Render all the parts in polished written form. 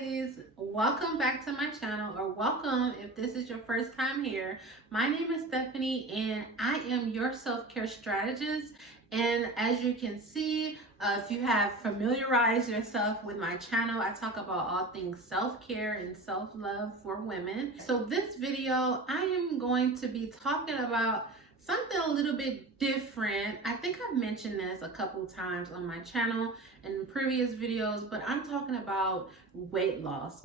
ladies, welcome back to my channel, or welcome if this is your first time here. My name is Stephanie and I am your self-care strategist. And as you can see, if you have familiarized yourself with my channel, I talk about all things self-care and self-love for women. So this video, I am going to be talking about something a little bit different. I think I've mentioned this a couple times on my channel in previous videos, but I'm talking about weight loss.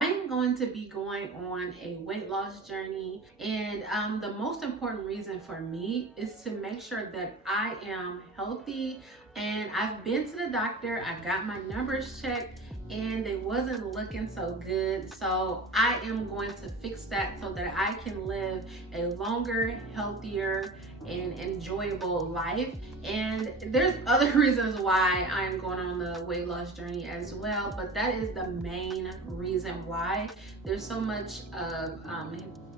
I'm going to be going on a weight loss journey, and the most important reason for me is to make sure that I am healthy. And I've been to the doctor, I got my numbers checked, and they wasn't looking so good. So I am going to fix that so that I can live a longer, healthier, and enjoyable life. And there's other reasons why I am going on the weight loss journey as well, but that is the main reason why. There's so much of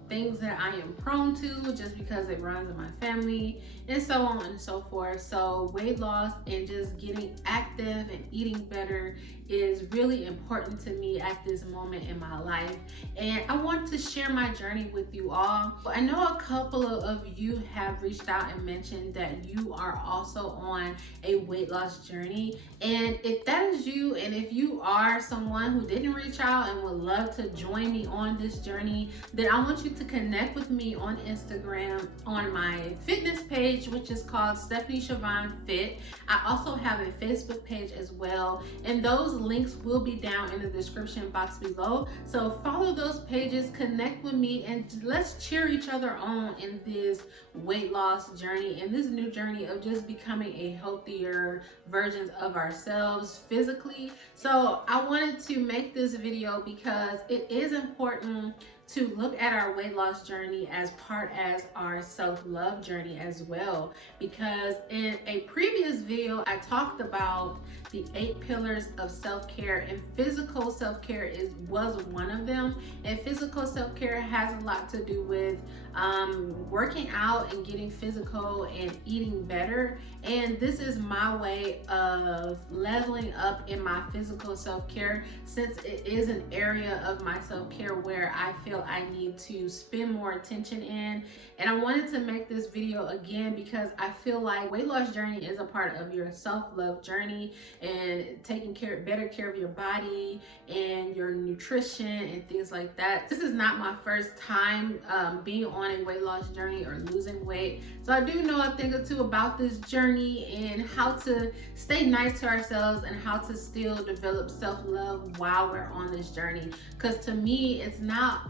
things that I am prone to just because it runs in my family and so on and so forth. So weight loss and just getting active and eating better is really important to me at this moment in my life, and I want to share my journey with you all. I know a couple of you have reached out and mentioned that you are also on a weight loss journey, and if that is you, and if you are someone who didn't reach out and would love to join me on this journey, then I want you to connect with me on Instagram on my fitness page, which is called Stephanie Siobhan Fit. I also have a Facebook page as well, and those links will be down in the description box below. So follow those pages, connect with me, and let's cheer each other on in this weight loss journey and this new journey of just becoming a healthier versions of ourselves physically. So I wanted to make this video because it is important to look at our weight loss journey as part as our self-love journey as well, because in a previous video I talked about the 8 pillars of self-care, and physical self-care was one of them. And physical self-care has a lot to do with working out and getting physical and eating better, and this is my way of leveling up in my physical self-care, since it is an area of my self-care where I feel I need to spend more attention in. And I wanted to make this video again because I feel like weight loss journey is a part of your self-love journey and taking better care of your body and your nutrition and things like that. This is not my first time being on a weight loss journey or losing weight, so I do know a thing or two about this journey and how to stay nice to ourselves and how to still develop self-love while we're on this journey. Because to me, it's not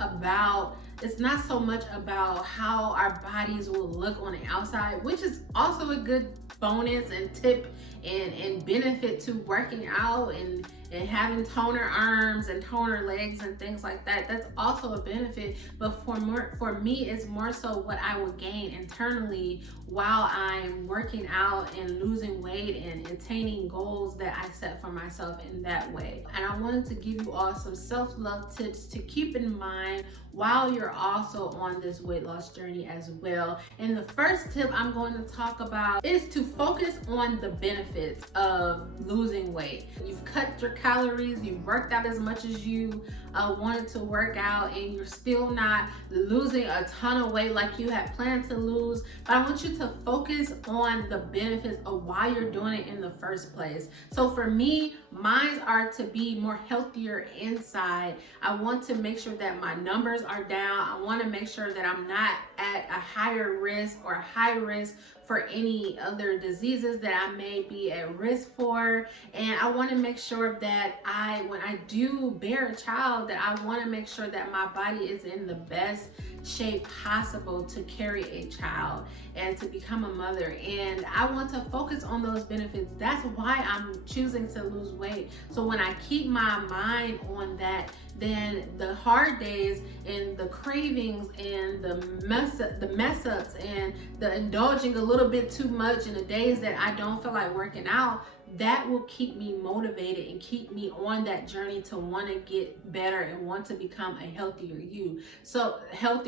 so much about how our bodies will look on the outside, which is also a good bonus and tip and benefit to working out and having toner arms and toner legs and things like that. That's also a benefit, but for me, it's more so what I will gain internally while I'm working out and losing weight and attaining goals that I set for myself in that way. And I wanted to give you all some self-love tips to keep in mind while you're also on this weight loss journey as well. And the first tip I'm going to talk about is to focus on the benefits of losing weight. You've cut your calories, you've worked out as much as you wanted to work out, and you're still not losing a ton of weight like you had planned to lose. But I want you to focus on the benefits of why you're doing it in the first place. So for me, mine are to be more healthier inside. I want to make sure that my numbers are down. I want to make sure that I'm not at a higher risk or high risk for any other diseases that I may be at risk for. And I want to make sure that when I do bear a child, that I want to make sure that my body is in the best shape possible to carry a child and to become a mother. And I want to focus on those benefits. That's why I'm choosing to lose weight. So when I keep my mind on that, then the hard days and the cravings and the mess ups and the indulging a little bit too much in the days that I don't feel like working out, that will keep me motivated and keep me on that journey to want to get better and want to become a healthier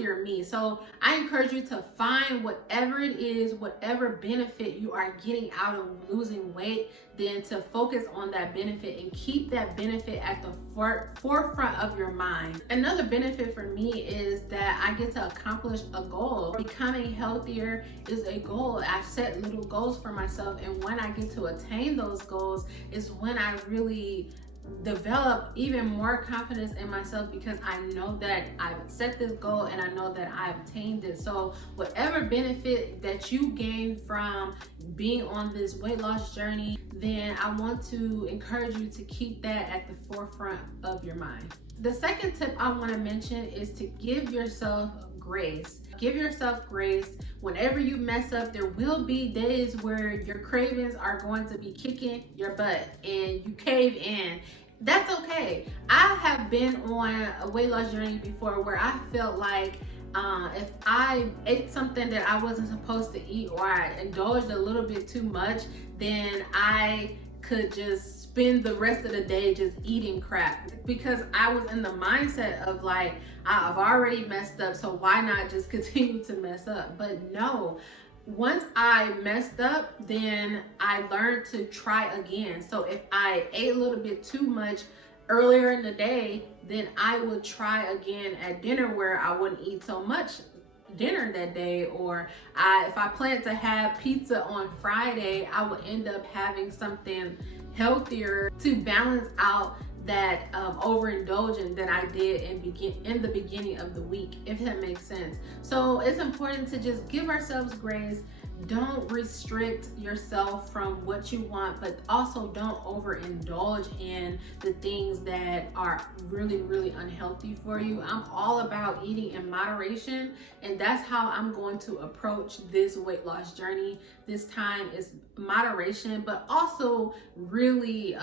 healthier me. So I encourage you to find whatever it is, whatever benefit you are getting out of losing weight, then to focus on that benefit and keep that benefit at the forefront of your mind. Another benefit for me is that I get to accomplish a goal. Becoming healthier is a goal. I set little goals for myself, and when I get to attain those goals is when I really develop even more confidence in myself, because I know that I've set this goal and I know that I've attained it. So whatever benefit that you gain from being on this weight loss journey, then I want to encourage you to keep that at the forefront of your mind. The second tip I want to mention is to give yourself grace. Give yourself grace. Whenever you mess up, there will be days where your cravings are going to be kicking your butt and you cave in. That's okay. I have been on a weight loss journey before where I felt like if I ate something that I wasn't supposed to eat, or I indulged a little bit too much, then I could just spend the rest of the day just eating crap, because I was in the mindset of like, I've already messed up, so why not just continue to mess up? But no, once I messed up, then I learned to try again. So if I ate a little bit too much earlier in the day, then I would try again at dinner, where I wouldn't eat so much dinner that day. Or if I planned to have pizza on Friday, I would end up having something healthier to balance out that overindulgence that I did in the beginning of the week, if that makes sense. So it's important to just give ourselves grace. Don't restrict yourself from what you want, but also don't overindulge in the things that are really, really unhealthy for you. I'm all about eating in moderation, and that's how I'm going to approach this weight loss journey. This time is moderation, but also really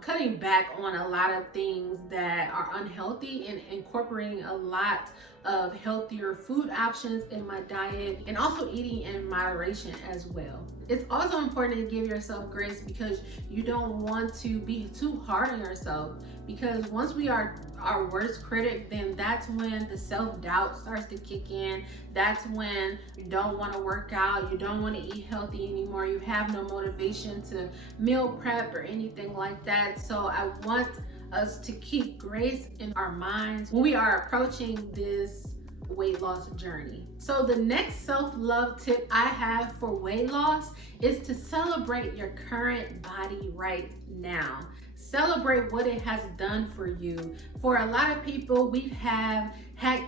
cutting back on a lot of things that are unhealthy and incorporating a lot of healthier food options in my diet, and also eating in moderation as well. It's also important to give yourself grace, because you don't want to be too hard on yourself, because once we are our worst critic, then that's when the self-doubt starts to kick in. That's when you don't want to work out, you don't want to eat healthy anymore, you have no motivation to meal prep or anything like that. So I want us to keep grace in our minds when we are approaching this weight loss journey. So the next self-love tip I have for weight loss is to celebrate your current body right now. Celebrate what it has done for you. For a lot of people, we've had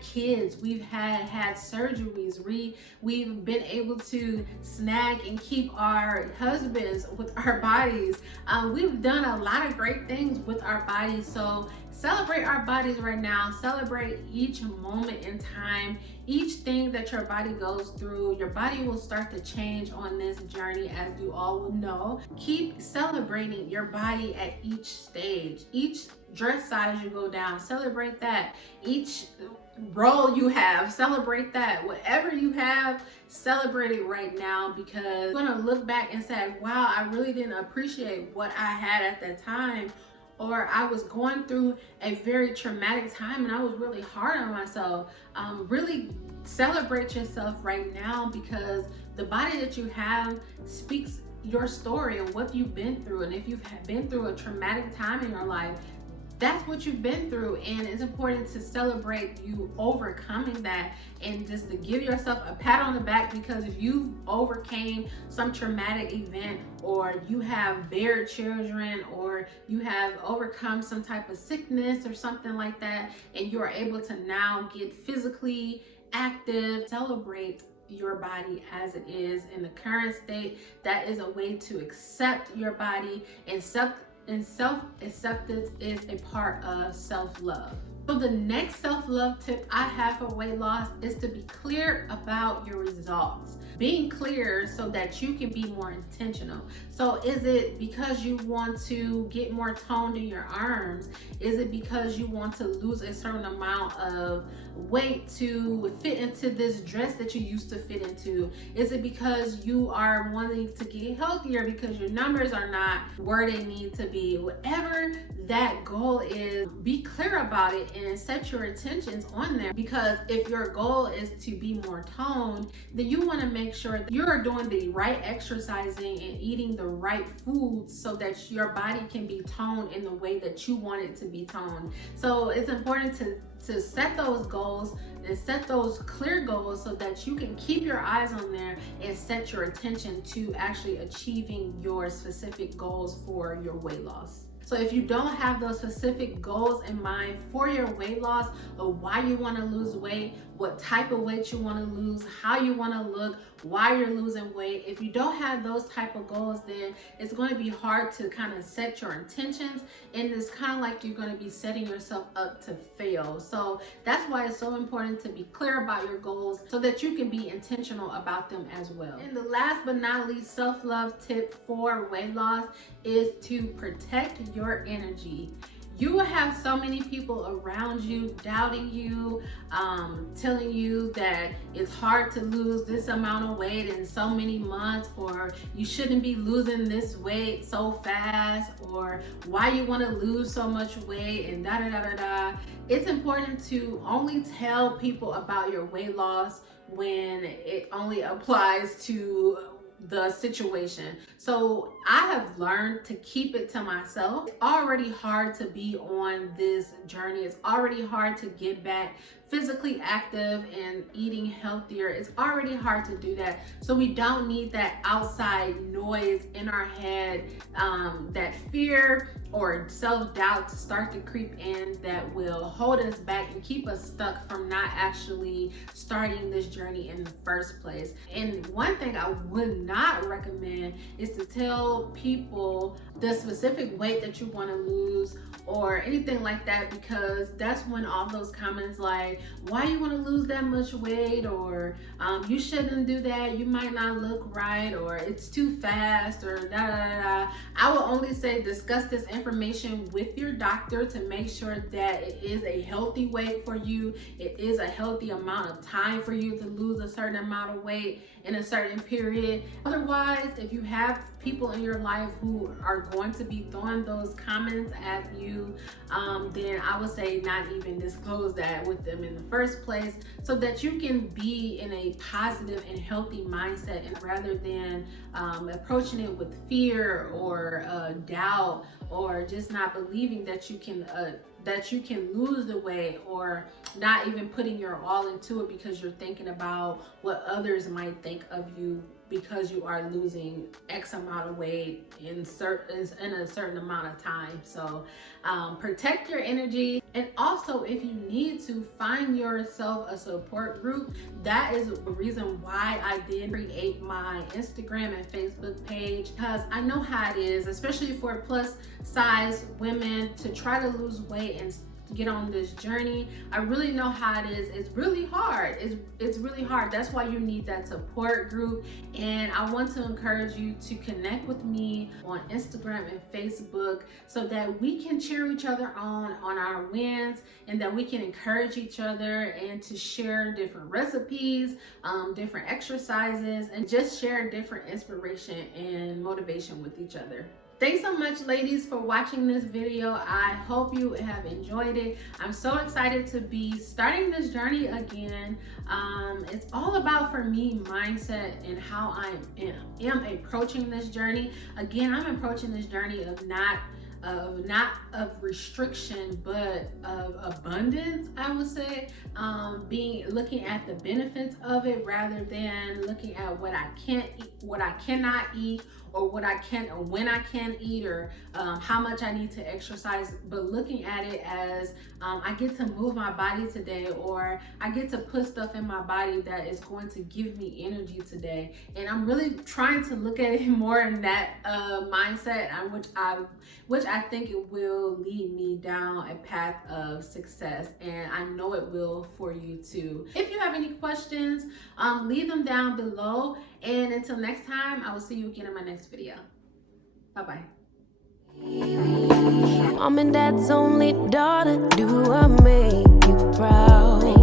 kids, we've had surgeries, we've been able to snag and keep our husbands with our bodies. We've done a lot of great things with our bodies. So celebrate our bodies right now. Celebrate each moment in time, each thing that your body goes through. Your body will start to change on this journey, as you all will know. Keep celebrating your body at each stage. Each dress size you go down, celebrate that. Each role you have, celebrate that. Whatever you have, celebrate it right now, because you're gonna look back and say, wow, I really didn't appreciate what I had at that time, or I was going through a very traumatic time and I was really hard on myself. Really celebrate yourself right now, because the body that you have speaks your story and what you've been through. And if you've been through a traumatic time in your life, that's what you've been through, and it's important to celebrate you overcoming that, and just to give yourself a pat on the back, because if you overcame some traumatic event, or you have bared children, or you have overcome some type of sickness or something like that, and you are able to now get physically active, celebrate your body as it is in the current state. That is a way to accept your body, and self-acceptance is a part of self-love. So the next self-love tip I have for weight loss is to be clear about your results. being clear so that you can be more intentional. So is it because you want to get more toned in your arms? Is it because you want to lose a certain amount of weight to fit into this dress that you used to fit into? Is it because you are wanting to get healthier because your numbers are not where they need to be? Whatever that goal is, be clear about it and set your intentions on there, because if your goal is to be more toned, then you want to make sure that you're doing the right exercising and eating the right foods so that your body can be toned in the way that you want it to be toned. So it's important to set those goals and set those clear goals so that you can keep your eyes on there and set your attention to actually achieving your specific goals for your weight loss. So if you don't have those specific goals in mind for your weight loss, or why you want to lose weight, what type of weight you want to lose, how you want to look, why you're losing weight, if you don't have those type of goals, then it's going to be hard to kind of set your intentions, and it's kind of like you're going to be setting yourself up to fail. So that's why it's so important to be clear about your goals so that you can be intentional about them as well. And the last but not least self-love tip for weight loss is to protect your energy. You will have so many people around you doubting you, telling you that it's hard to lose this amount of weight in so many months, or you shouldn't be losing this weight so fast, or why you want to lose so much weight, and da da da da da. It's important to only tell people about your weight loss when it only applies to the situation. So I have learned to keep it to myself. It's already hard to be on this journey. It's already hard to get back physically active and eating healthier. It's already hard to do that. So we don't need that outside noise in our head, that fear or self-doubt to start to creep in that will hold us back and keep us stuck from not actually starting this journey in the first place. And one thing I would not recommend is to tell people the specific weight that you want to lose or anything like that, because that's when all those comments like, why you want to lose that much weight, or you shouldn't do that, you might not look right, or it's too fast, or da da da da. I will only say discuss this information with your doctor to make sure that it is a healthy weight for you. It is a healthy amount of time for you to lose a certain amount of weight in a certain period. Otherwise, if you have people in your life who are going to be throwing those comments at you, then I would say not even disclose that with them in the first place, so that you can be in a positive and healthy mindset, and rather than approaching it with fear or doubt, or just not believing that you can lose the weight, or not even putting your all into it because you're thinking about what others might think of you because you are losing X amount of weight in a certain amount of time. So protect your energy. And also, if you need to, find yourself a support group. That is the reason why I did create my Instagram and Facebook page, because I know how it is, especially for plus size women, to try to lose weight and get on this journey. I really know how it is. It's really hard. It's really hard. That's why you need that support group. And I want to encourage you to connect with me on Instagram and Facebook so that we can cheer each other on our wins, and that we can encourage each other and to share different recipes, different exercises, and just share different inspiration and motivation with each other. Thanks so much, ladies, for watching this video. I hope you have enjoyed it. I'm so excited to be starting this journey again. It's all about, for me, mindset and how I am approaching this journey. Again, I'm approaching this journey of not of restriction, but of abundance, I would say. Looking at the benefits of it rather than looking at what I can't eat, what I cannot eat, or what I can or when I can eat, or how much I need to exercise, but looking at it as I get to move my body today, or I get to put stuff in my body that is going to give me energy today. And I'm really trying to look at it more in that mindset, which I think it will lead me down a path of success, and I know it will for you too. If you have any questions, leave them down below, and until next time, I will see you again in my next video. Bye-bye. Mom and Dad's only daughter, do I make you proud?